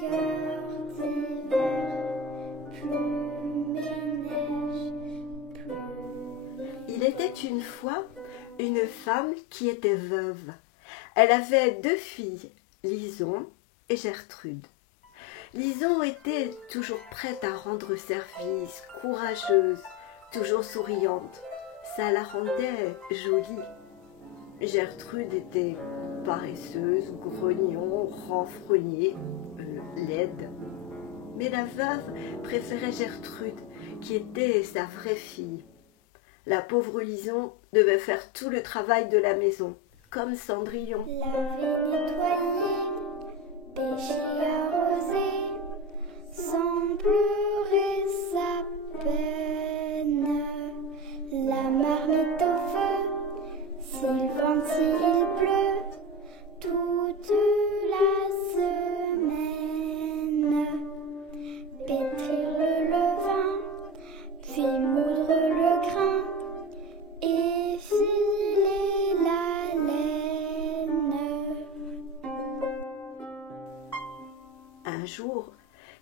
cœur d'hiver, plus mes neiges, plus... Il était une fois une femme qui était veuve. Elle avait 2 filles, Lison et Gertrude. Lison était toujours prête à rendre service, courageuse, toujours souriante. Ça la rendait jolie. Gertrude était paresseuse, grognon, renfrognée, laide. Mais la veuve préférait Gertrude, qui était sa vraie fille. La pauvre Lison devait faire tout le travail de la maison, comme Cendrillon. Laver, nettoyer, pêcher, arroser, sans pleurer sa peine. La marmite au feu, s'il vente, s'il pleut, toute la semaine. Pétrir le levain, puis moudre le grain et filer la laine. Un jour,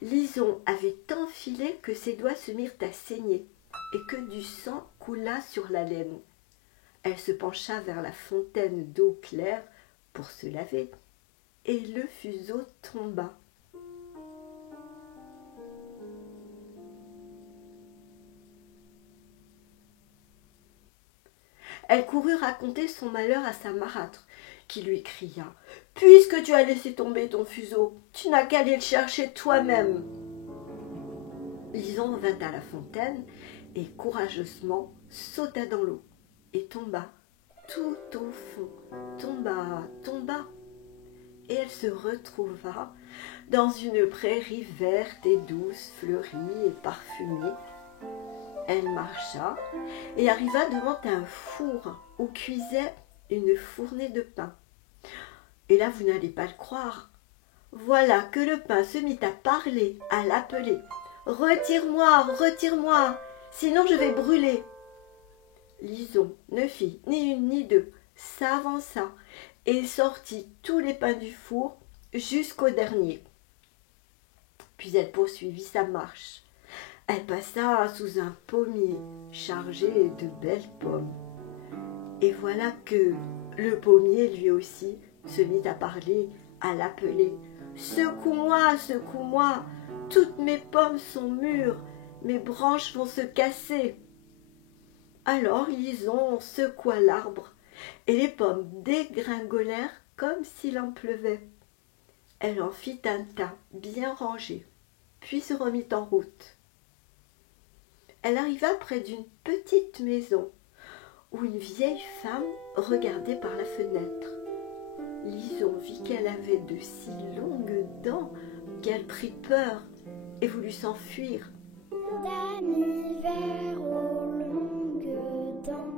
Lison avait tant filé que ses doigts se mirent à saigner et que du sang coula sur la laine. Elle se pencha vers la fontaine d'eau claire pour se laver et le fuseau tomba. Elle courut raconter son malheur à sa marâtre, qui lui cria « Puisque tu as laissé tomber ton fuseau, tu n'as qu'à aller le chercher toi-même !» Lison vint à la fontaine et courageusement sauta dans l'eau et tomba tout au fond, tomba, et elle se retrouva dans une prairie verte et douce, fleurie et parfumée. Elle marcha et arriva devant un four où cuisait une fournée de pain. Et là, vous n'allez pas le croire. Voilà que le pain se mit à parler, à l'appeler. « Retire-moi, retire-moi, sinon je vais brûler !» Lison ne fit ni une ni deux, s'avança et sortit tous les pains du four jusqu'au dernier. Puis elle poursuivit sa marche. Elle passa sous un pommier chargé de belles pommes. Et voilà que le pommier, lui aussi, se mit à parler, à l'appeler. « Secoue-moi, secoue-moi, toutes mes pommes sont mûres, mes branches vont se casser. » Alors Lison secoua l'arbre, et les pommes dégringolèrent comme s'il en pleuvait. Elle en fit un tas bien rangé, puis se remit en route. Elle arriva près d'une petite maison où une vieille femme regardait par la fenêtre. Lison vit qu'elle avait de si longues dents qu'elle prit peur et voulut s'enfuir. Dame hiver aux longues dents,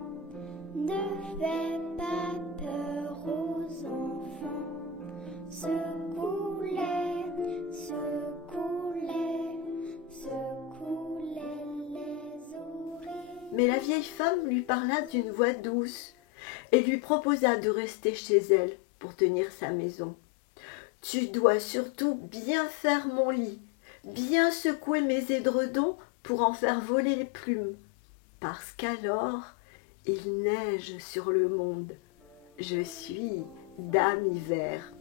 ne fais pas peur aux enfants. Secoue-les les oreilles. Mais la vieille femme lui parla d'une voix douce et lui proposa de rester chez elle pour tenir sa maison. « Tu dois surtout bien faire mon lit, bien secouer mes édredons pour en faire voler les plumes, parce qu'alors il neige sur le monde. Je suis Dame Hiver. »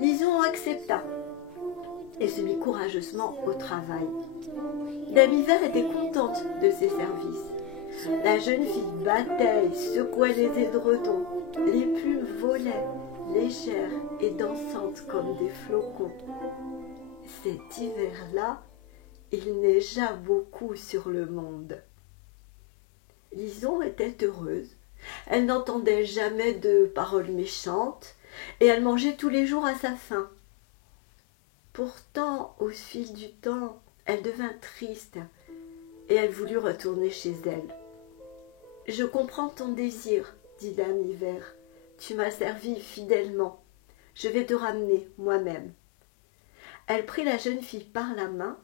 Lison accepta et se mit courageusement au travail. Dame Hiver était contente de ses services. La jeune fille battait et secouait les édredons. Les plumes volaient, légères et dansantes comme des flocons. Cet hiver-là, il neigea beaucoup sur le monde. Lison était heureuse. Elle n'entendait jamais de paroles méchantes et elle mangeait tous les jours à sa faim. Pourtant, au fil du temps, elle devint triste et elle voulut retourner chez elle. « Je comprends ton désir, dit Dame Hiver. Tu m'as servi fidèlement. Je vais te ramener moi-même. » Elle prit la jeune fille par la main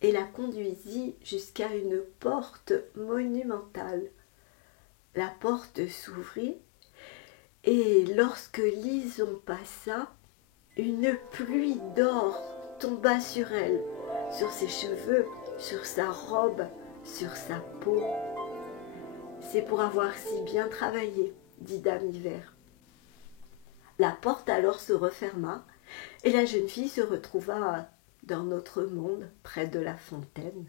et la conduisit jusqu'à une porte monumentale. La porte s'ouvrit et lorsque Lison passa, Une pluie d'or tomba sur elle, sur ses cheveux, sur sa robe, sur sa peau. C'est pour avoir si bien travaillé, dit Dame Hiver. La porte alors se referma et la jeune fille se retrouva dans notre monde, près de la fontaine.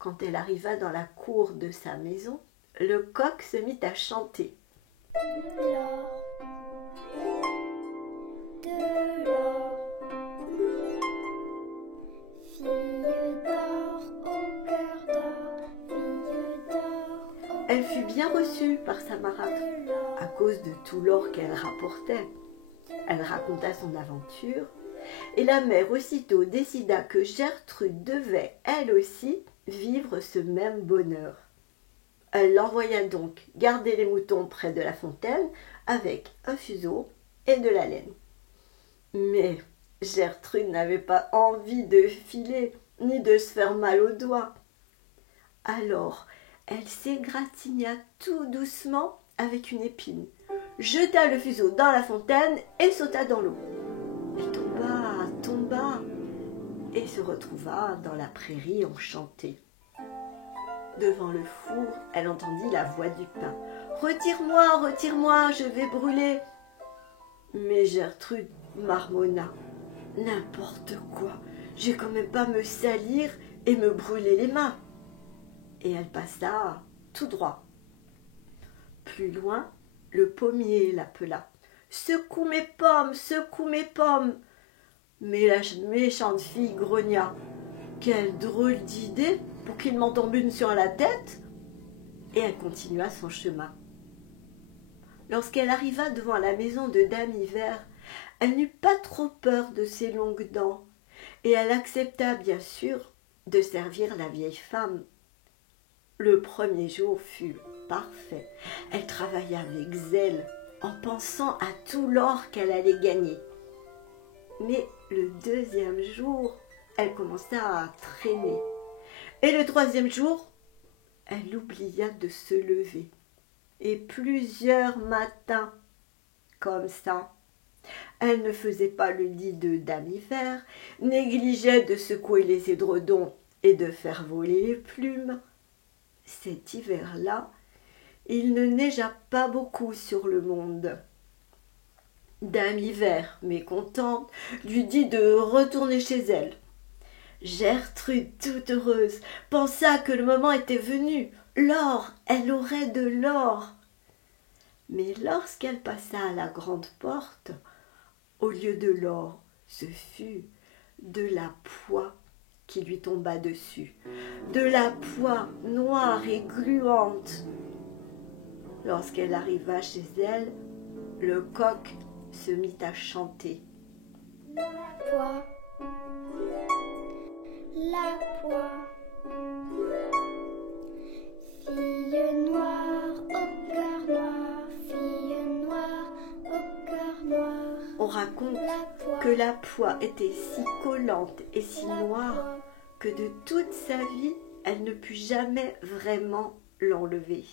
Quand elle arriva dans la cour de sa maison, le coq se mit à chanter. De l'or, fille d'or, au cœur d'or, fille d'or. Elle fut bien reçue par sa marâtre à cause de tout l'or qu'elle rapportait. Elle raconta son aventure et la mère aussitôt décida que Gertrude devait, elle aussi, vivre ce même bonheur. Elle l'envoya donc garder les moutons près de la fontaine avec un fuseau et de la laine. Mais Gertrude n'avait pas envie de filer ni de se faire mal aux doigts. Alors elle s'égratigna tout doucement avec une épine, jeta le fuseau dans la fontaine et sauta dans l'eau. Elle tomba et se retrouva dans la prairie enchantée. Devant le four, elle entendit la voix du pain. « Retire-moi, retire-moi, je vais brûler !» Mais Gertrude marmonna. « N'importe quoi, je vais quand même pas me salir et me brûler les mains !» Et elle passa tout droit. Plus loin, le pommier l'appela. « Secoue mes pommes, secoue mes pommes !» Mais la méchante fille grogna. « Quelle drôle d'idée pour qu'il m'en tombe une sur la tête !» Et elle continua son chemin. Lorsqu'elle arriva devant la maison de Dame Hiver, elle n'eut pas trop peur de ses longues dents, et elle accepta bien sûr de servir la vieille femme. Le premier jour fut parfait. Elle travailla avec zèle, en pensant à tout l'or qu'elle allait gagner. Mais le deuxième jour, elle commença à traîner. Et le troisième jour, elle oublia de se lever. Et plusieurs matins, comme ça, elle ne faisait pas le lit de Dame Hiver, négligeait de secouer les édredons et de faire voler les plumes. Cet hiver-là, il ne neigea pas beaucoup sur le monde. Dame Hiver, mécontente, lui dit de retourner chez elle. Gertrude, toute heureuse, pensa que le moment était venu. L'or, elle aurait de l'or. Mais lorsqu'elle passa à la grande porte, au lieu de l'or, ce fut de la poix qui lui tomba dessus, de la poix noire et gluante. Lorsqu'elle arriva chez elle, le coq se mit à chanter. La poix, fille noire au cœur noir, fille noire au cœur noir. On raconte que la poix était si collante et si noire que de toute sa vie, elle ne put jamais vraiment l'enlever.